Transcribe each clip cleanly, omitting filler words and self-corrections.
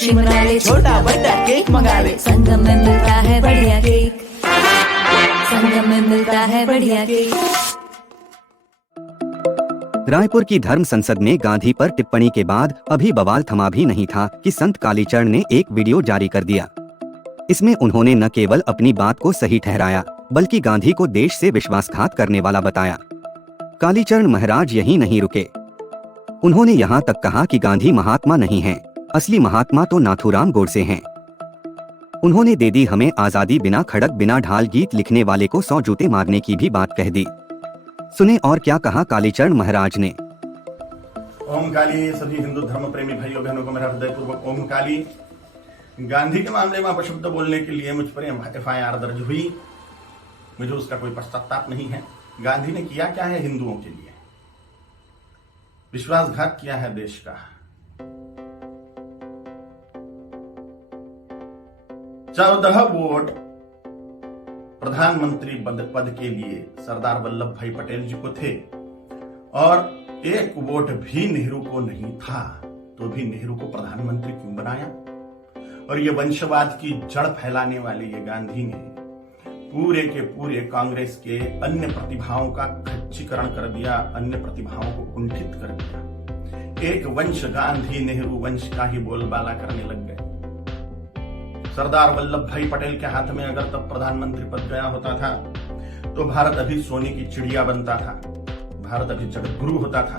खुशी मना ले, छोटा बड़ा केक मंगा ले। संगम में मिलता है बढ़िया केक, संगम में मिलता है बढ़िया केक। रायपुर की धर्म संसद में गांधी पर टिप्पणी के बाद अभी बवाल थमा भी नहीं था कि संत कालीचरण ने एक वीडियो जारी कर दिया। इसमें उन्होंने न केवल अपनी बात को सही ठहराया बल्कि गांधी को देश से विश्वासघात करने वाला बताया। कालीचरण महाराज यहीं नहीं रुके, उन्होंने यहाँ तक कहा कि गांधी महात्मा नहीं है, असली महात्मा तो नाथूराम गोडसे हैं। उन्होंने दे दी हमें आजादी, बिना खड़क बिना ढाल गीत लिखने वाले को 100 जूते मारने की भी बात कह दी। सुने और क्या कहा कालीचरण महाराज ने। ओम काली। सभी हिंदू धर्म प्रेमी भाइयों बहनों को मेरा हृदयपूर्वक ओम काली। गांधी के मामले में अपशब्द बोलने के लिए मुझ पर FIR दर्ज हुई, मुझे उसका कोई पश्चाताप नहीं है। गांधी ने किया क्या है हिंदुओं के लिए? विश्वासघात किया है देश का। 14 वोट प्रधानमंत्री पद के लिए सरदार वल्लभ भाई पटेल जी को थे और 1 वोट भी नेहरू को नहीं था, तो भी नेहरू को प्रधानमंत्री क्यों बनाया? और ये वंशवाद की जड़ फैलाने वाले ये गांधी ने पूरे के पूरे कांग्रेस के अन्य प्रतिभाओं का खच्चीकरण कर दिया, अन्य प्रतिभाओं को कुंठित कर दिया। एक वंश गांधी नेहरू वंश का ही बोलबाला करने लग गए। सरदार वल्लभ भाई पटेल के हाथ में अगर तब प्रधानमंत्री पद गया होता था तो भारत अभी सोने की चिड़िया बनता था, भारत अभी जगत गुरु होता था,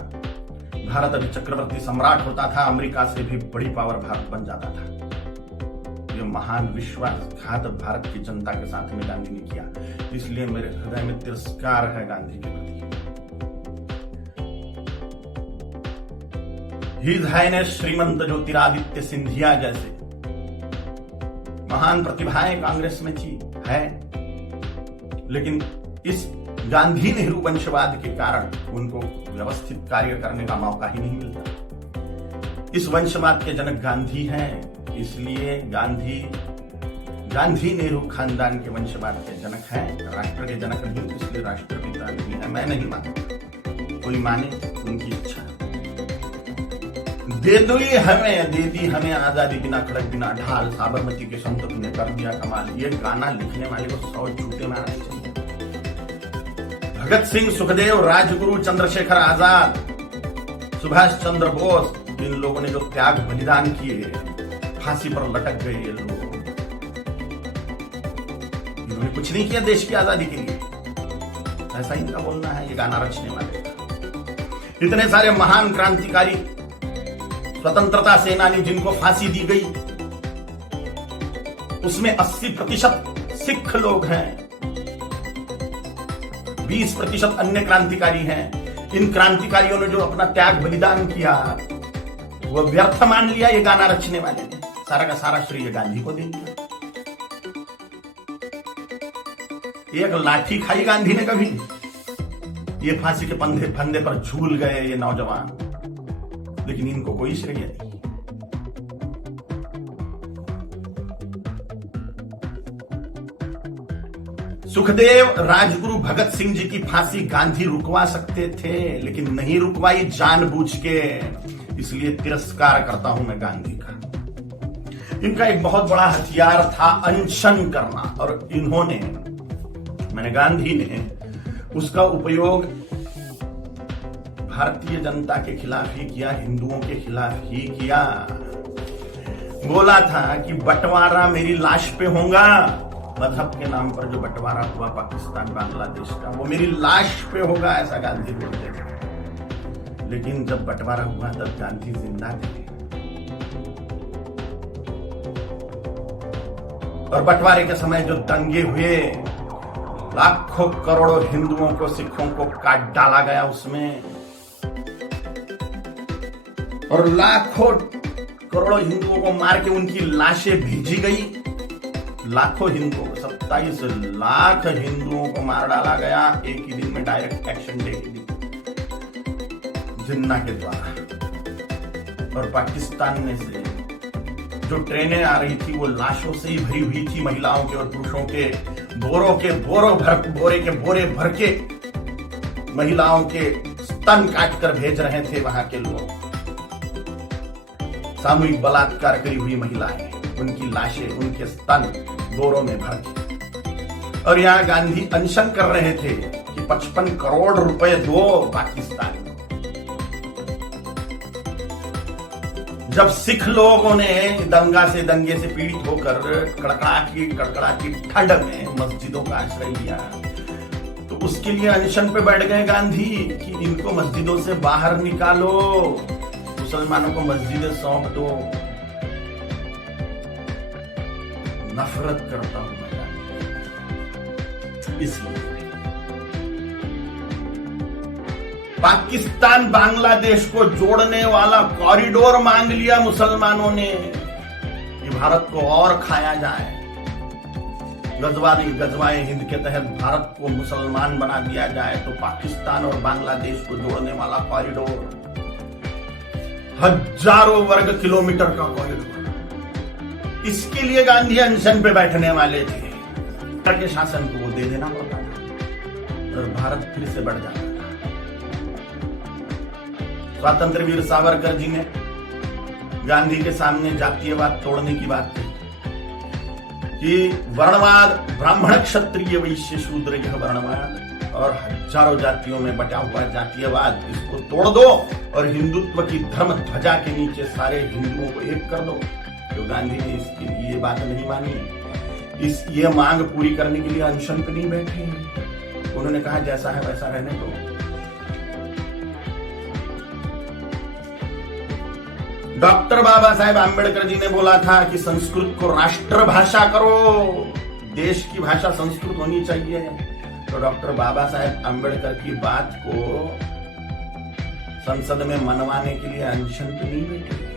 भारत अभी चक्रवर्ती सम्राट होता था, अमेरिका से भी बड़ी पावर भारत बन जाता था। ये महान विश्वासघात भारत की जनता के साथ में गांधी ने किया, इसलिए मेरे हृदय में तिरस्कार है गांधी के प्रति। हिज हाइनेस श्रीमंत ज्योतिरादित्य सिंधिया जैसे महान प्रतिभाएं कांग्रेस में थी है, लेकिन इस गांधी नेहरू वंशवाद के कारण उनको व्यवस्थित कार्य करने का मौका ही नहीं मिलता। इस वंशवाद के जनक गांधी हैं, इसलिए गांधी नेहरू खानदान के वंशवाद के जनक हैं, राष्ट्र के जनक नहीं, इसलिए राष्ट्रपिता नहीं है। मैं नहीं मानता, कोई माने उनकी इच्छा। दे दी हमें आजादी, बिना खड़क बिना ढाल, साबरमती के संत ने कर दिया कमाल। ये गाना लिखने वाले को 100 जूते मारने चाहिए। भगत सिंह, सुखदेव, राजगुरु, चंद्रशेखर आजाद, सुभाष चंद्र बोस, इन लोगों ने जो त्याग बलिदान किए, फांसी पर लटक गए ये लोग, इन्होंने कुछ नहीं किया देश की आजादी के लिए, ऐसा इनका बोलना है ये गाना रचने वाले का। इतने सारे महान क्रांतिकारी, स्वतंत्रता सेनानी जिनको फांसी दी गई, उसमें 80% सिख लोग हैं, 20% अन्य क्रांतिकारी हैं। इन क्रांतिकारियों ने जो अपना त्याग बलिदान किया वो व्यर्थ मान लिया ये गाना रचने वाले ने। सारा का सारा श्रेय गांधी को दे दिया। एक लाठी खाई गांधी ने कभी? ये फांसी के फंदे पर झूल गए ये नौजवान, लेकिन इनको कोई श्रेय नहीं। सुखदेव, राजगुरु, भगत सिंह जी की फांसी गांधी रुकवा सकते थे, लेकिन नहीं रुकवाई जानबूझ के, इसलिए तिरस्कार करता हूं मैं गांधी का। इनका एक बहुत बड़ा हथियार था अनशन करना, और इन्होंने, मैंने गांधी ने उसका उपयोग भारतीय जनता के खिलाफ ही किया, हिंदुओं के खिलाफ ही किया। बोला था कि बंटवारा मेरी लाश पे होगा, मजहब के नाम पर जो बंटवारा हुआ पाकिस्तान बांग्लादेश का, वो मेरी लाश पे होगा, ऐसा गांधी बोलते थे। लेकिन जब बंटवारा हुआ तब गांधी जिंदा थे, और बंटवारे के समय जो दंगे हुए, लाखों करोड़ों हिंदुओं को, सिखों को काट डाला गया उसमें, और लाखों करोड़ों हिंदुओं को मार के उनकी लाशें भेजी गई। लाखों हिंदुओं को, 27 लाख हिंदुओं को मार डाला गया एक ही दिन में, डायरेक्ट एक्शन डे के दिन, जिन्ना के द्वारा। और पाकिस्तान में से जो ट्रेनें आ रही थी वो लाशों से ही भरी हुई थी, महिलाओं के और पुरुषों के, बोरे के बोरे भर के महिलाओं के स्तन काट कर भेज रहे थे वहां के लोग। सामूहिक बलात्कार करी हुई महिलाएं, उनकी लाशें, उनके स्तन बोरों में भर के। और यहाँ गांधी अनशन कर रहे थे कि 55 करोड़ रुपए दो पाकिस्तान को। जब सिख लोगों ने दंगे से पीड़ित होकर कड़कड़ाती ठंड में मस्जिदों का आश्रय लिया, तो उसके लिए अनशन पे बैठ गए गांधी कि इनको मस्जिदों से बाहर निकालो, मुसलमानों को मस्जिदें सौंप दो। नफरत करता हूं मैं गांधी, इसलिए पाकिस्तान बांग्लादेश को जोड़ने वाला कॉरिडोर मांग लिया मुसलमानों ने कि भारत को और खाया जाए। गजवाए हिंद के तहत भारत को मुसलमान बना दिया जाए, तो पाकिस्तान और बांग्लादेश को जोड़ने वाला कॉरिडोर, हजारों वर्ग किलोमीटर का कॉरिडोर, इसके लिए गांधी अनशन पे बैठने वाले थे। के शासन को वो दे देना पड़ता था और भारत फिर से बढ़ जाता था। स्वतंत्र वीर सावरकर जी ने गांधी के सामने जातीयवाद तोड़ने की बात कही कि वर्णवाद, ब्राह्मण क्षत्रिय वैश्य शूद्र यह वर्णवाद और हजारों जातियों में बटा हुआ जातीयवाद, इसको तोड़ दो और हिंदुत्व की धर्म ध्वजा के नीचे सारे हिंदुओं को एक कर दो। तो गांधी ने इसके लिए ये बात नहीं मानी, ये मांग पूरी करने के लिए अनशन पे नहीं बैठे। उन्होंने कहा जैसा है वैसा रहने दो। डॉक्टर बाबा साहेब आंबेडकर जी ने बोला था कि संस्कृत को राष्ट्रभाषा करो, देश की भाषा संस्कृत होनी चाहिए। तो डॉक्टर बाबा साहेब आंबेडकर की बात को संसद में मनवाने के लिए अनशन पे नहीं बैठे।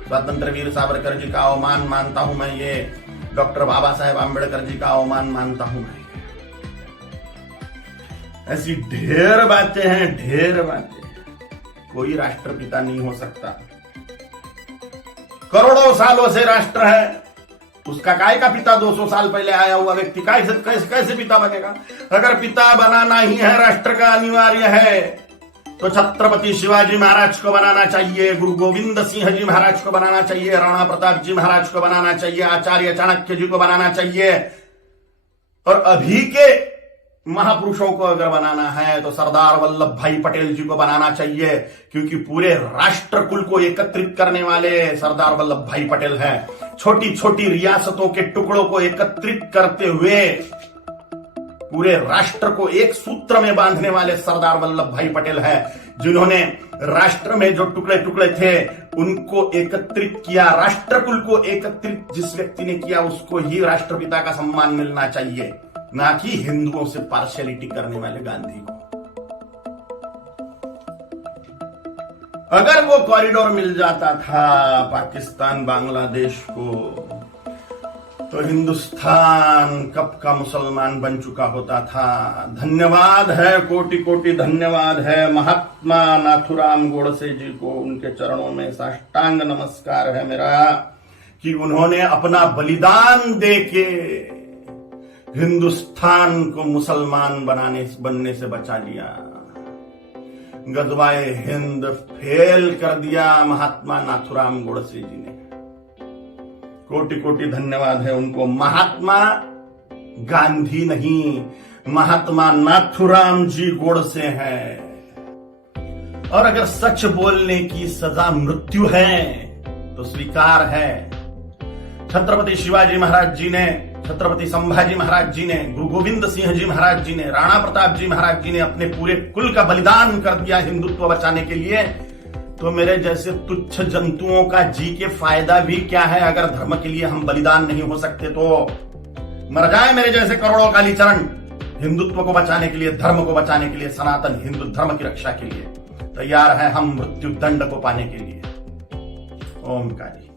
स्वतंत्र वीर सावरकर जी का अवमान मानता हूं मैं, ये डॉक्टर बाबा साहेब आंबेडकर जी का अवमान मानता हूं मैं। ऐसी ढेर बातें हैं, ढेर बातें। कोई राष्ट्रपिता नहीं हो सकता, करोड़ों सालों से राष्ट्र है, उसका काय का पिता 200 साल पहले आया हुआ व्यक्ति कैसे पिता बनेगा? अगर पिता बनाना ही है, राष्ट्र का अनिवार्य है, तो छत्रपति शिवाजी महाराज को बनाना चाहिए, गुरु गोविंद सिंह जी महाराज को बनाना चाहिए, राणा प्रताप जी महाराज को बनाना चाहिए, आचार्य चाणक्य जी को बनाना चाहिए। और अभी के महापुरुषों को अगर बनाना है तो सरदार वल्लभ भाई पटेल जी को बनाना चाहिए, क्योंकि पूरे राष्ट्र कुल को एकत्रित करने वाले सरदार वल्लभ भाई पटेल हैं। छोटी छोटी रियासतों के टुकड़ों को एकत्रित करते हुए पूरे राष्ट्र को एक सूत्र में बांधने वाले सरदार वल्लभ भाई पटेल हैं, जिन्होंने राष्ट्र में जो टुकड़े टुकड़े थे उनको एकत्रित किया। राष्ट्र कुल को एकत्रित जिस व्यक्ति ने किया उसको ही राष्ट्रपिता का सम्मान मिलना चाहिए, ना कि हिंदुओं से पार्शियलिटी करने वाले गांधी को। अगर वो कॉरिडोर मिल जाता था पाकिस्तान बांग्लादेश को, तो हिंदुस्तान कब का मुसलमान बन चुका होता था। धन्यवाद है, कोटि कोटि धन्यवाद है महात्मा नाथुराम गोडसे जी को, उनके चरणों में साष्टांग नमस्कार है मेरा कि उन्होंने अपना बलिदान देके हिंदुस्तान को मुसलमान बनने से बचा लिया। गजवाए हिंद फेल कर दिया महात्मा नाथुराम गोडसे जी ने। कोटि कोटि धन्यवाद है उनको। महात्मा गांधी नहीं, महात्मा नाथुराम जी गोडसे हैं। और अगर सच बोलने की सजा मृत्यु है तो स्वीकार है। छत्रपति शिवाजी महाराज जी ने, छत्रपति संभाजी महाराज जी ने, गुरु गोविंद सिंह जी महाराज जी ने, राणा प्रताप जी महाराज जी ने अपने पूरे कुल का बलिदान कर दिया हिंदुत्व बचाने के लिए। तो मेरे जैसे तुच्छ जंतुओं का जी के फायदा भी क्या है? अगर धर्म के लिए हम बलिदान नहीं हो सकते तो मर जाए मेरे जैसे करोड़ों कालीचरण हिंदुत्व को बचाने के लिए, धर्म को बचाने के लिए, सनातन हिंदू धर्म की रक्षा के लिए तैयार है हम मृत्यु दंड को पाने के लिए। ओम कारी।